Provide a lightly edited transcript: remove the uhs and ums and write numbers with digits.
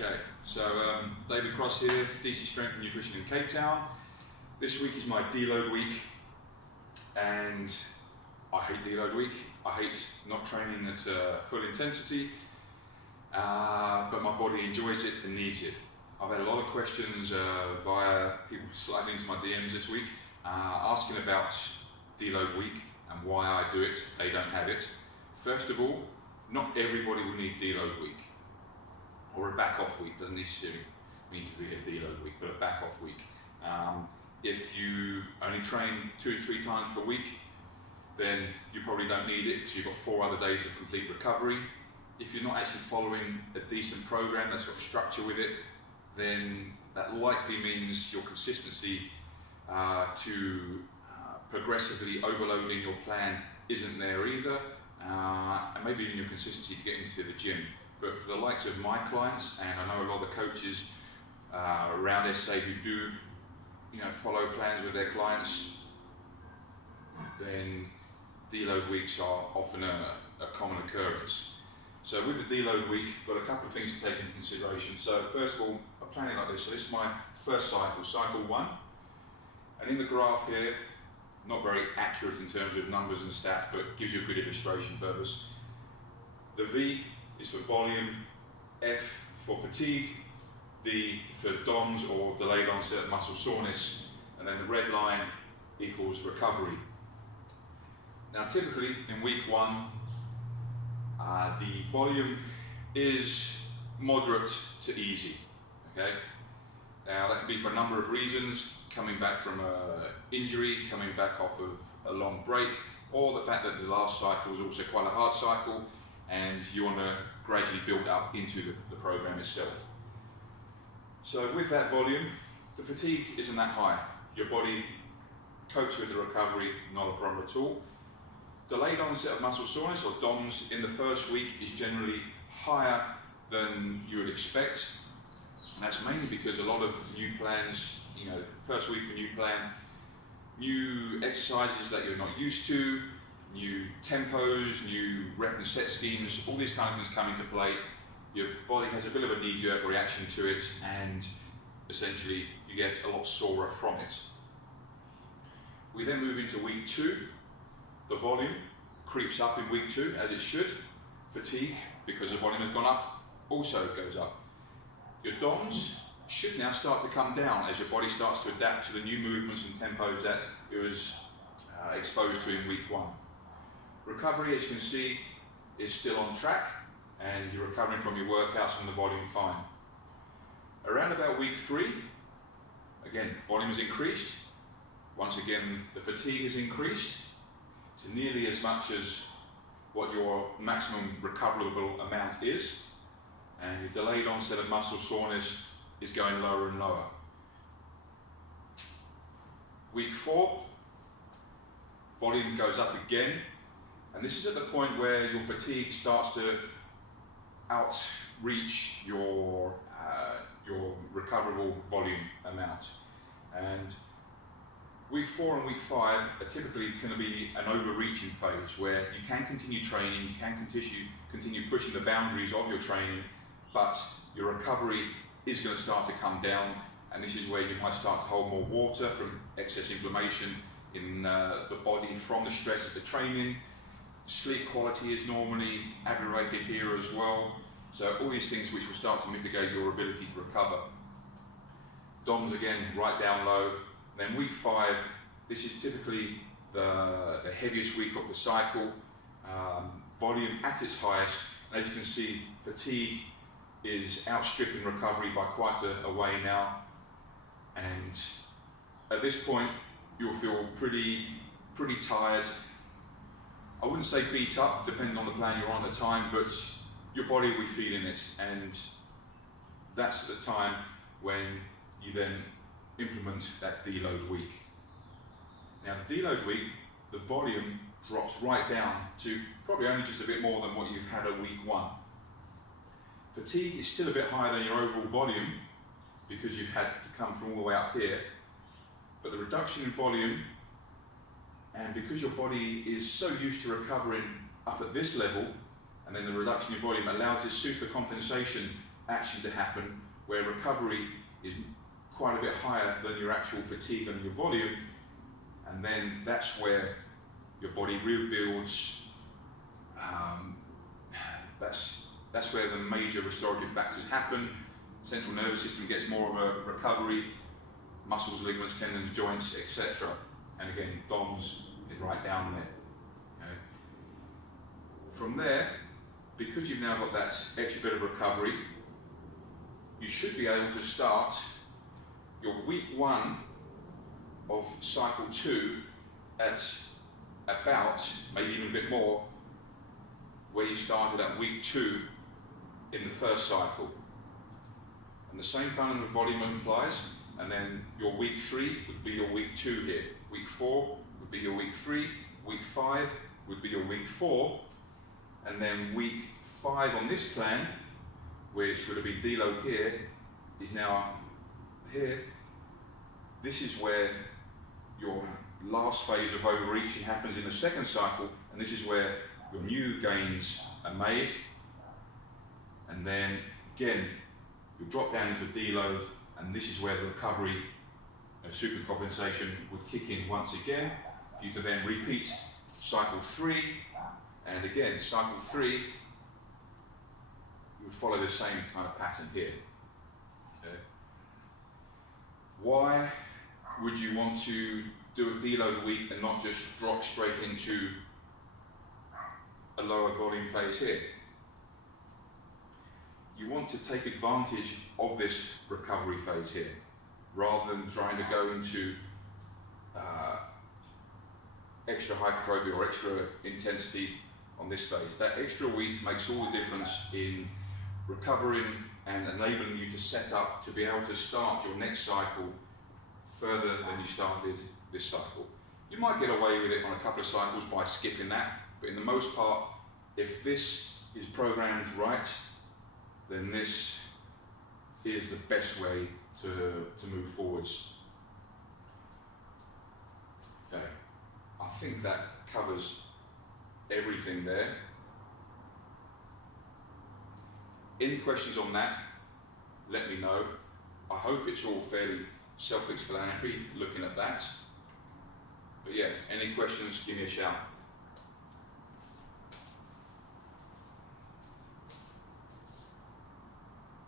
Okay, so David Cross here, DC Strength and Nutrition in Cape Town. This week is my deload week, and I hate deload week. I hate not training at full intensity, but my body enjoys it and needs it. I've had a lot of questions via people sliding into my DMs this week, asking about deload week and why I do it. They don't have it. First of all, not everybody will need deload week. Or a back off week, doesn't necessarily need to be a deload week, but a back off week. If you only train 2 to 3 times per week, then you probably don't need it because you've got 4 other days of complete recovery. If you're not actually following a decent program that's got structure with it, then that likely means your consistency to progressively overloading your plan isn't there either, and maybe even your consistency to get into the gym. But for the likes of my clients, and I know a lot of the coaches around SA who do, follow plans with their clients, then deload weeks are often a common occurrence. So with the deload week, I've got a couple of things to take into consideration. So first of all, I'm planning like this. So this is my first cycle, cycle 1. And in the graph here, not very accurate in terms of numbers and stats, but gives you a good illustration purpose. The V is for volume, F for fatigue, D for DOMS or delayed onset muscle soreness, and then the red line equals recovery. Now typically in week 1, the volume is moderate to easy, okay? Now that can be for a number of reasons, coming back from an injury, coming back off of a long break, or the fact that the last cycle was also quite a hard cycle, and you want to gradually build up into the program itself. So with that volume, the fatigue isn't that high. Your body copes with the recovery, not a problem at all. Delayed onset of muscle soreness, or DOMS, in the first week is generally higher than you would expect. And that's mainly because a lot of new plans, first week of a new plan, new exercises that you're not used to, new tempos, new rep and set schemes, all these kind of things come into play. Your body has a bit of a knee-jerk reaction to it, and essentially you get a lot sorer from it. We then move into week 2. The volume creeps up in week 2, as it should. Fatigue, because the volume has gone up, also goes up. Your DOMS should now start to come down as your body starts to adapt to the new movements and tempos that it was exposed to in week 1. Recovery, as you can see, is still on track, and you're recovering from your workouts and the volume fine. Around about week 3, again, volume has increased. Once again, the fatigue has increased to nearly as much as what your maximum recoverable amount is, and your delayed onset of muscle soreness is going lower and lower. Week 4, volume goes up again. And this is at the point where your fatigue starts to outreach your recoverable volume amount. And week 4 and week 5 are typically going to be an overreaching phase where you can continue training, you can continue pushing the boundaries of your training, but your recovery is going to start to come down, and this is where you might start to hold more water from excess inflammation in the body from the stress of the training. Sleep quality is normally aggravated here as well. So all these things which will start to mitigate your ability to recover. DOMS again, right down low. Then week 5, this is typically the heaviest week of the cycle. Volume at its highest. And as you can see, fatigue is outstripping recovery by quite a way now. And at this point, you'll feel pretty tired. I wouldn't say beat up, depending on the plan you're on at the time, but your body will be feeling it, and that's the time when you then implement that deload week. Now the deload week, the volume drops right down to probably only just a bit more than what you've had at week 1. Fatigue is still a bit higher than your overall volume because you've had to come from all the way up here, but the reduction in volume, and because your body is so used to recovering up at this level, and then the reduction in volume allows this super compensation action to happen where recovery is quite a bit higher than your actual fatigue and your volume, and then that's where your body rebuilds. That's where the major restorative factors happen. Central nervous system gets more of a recovery, muscles, ligaments, tendons, joints, etc. And again, DOMS is right down there. Okay. From there, because you've now got that extra bit of recovery, you should be able to start your week 1 of cycle 2 at about, maybe even a bit more, where you started at week 2 in the first cycle. And the same kind of volume applies, and then your week 3 would be your week 2 here. Week 4 would be your week 3, week 5 would be your week 4, and then week 5 on this plan, which would have been deload here, is now here. This is where your last phase of overreaching happens in the second cycle, and this is where your new gains are made. And then again, you'll drop down into deload, and this is where the recovery of supercompensation would kick in once again, for you to then repeat cycle 3, and again, cycle 3, you would follow the same kind of pattern here. Okay. Why would you want to do a deload week and not just drop straight into a lower volume phase here? You want to take advantage of this recovery phase here, rather than trying to go into extra hypertrophy or extra intensity on this phase. That extra week makes all the difference in recovering and enabling you to set up to be able to start your next cycle further than you started this cycle. You might get away with it on a couple of cycles by skipping that, but in the most part, if this is programmed right, then this is the best way to move forwards. Okay, I think that covers everything there. Any questions on that, let me know. I hope it's all fairly self-explanatory looking at that. But yeah, any questions, give me a shout.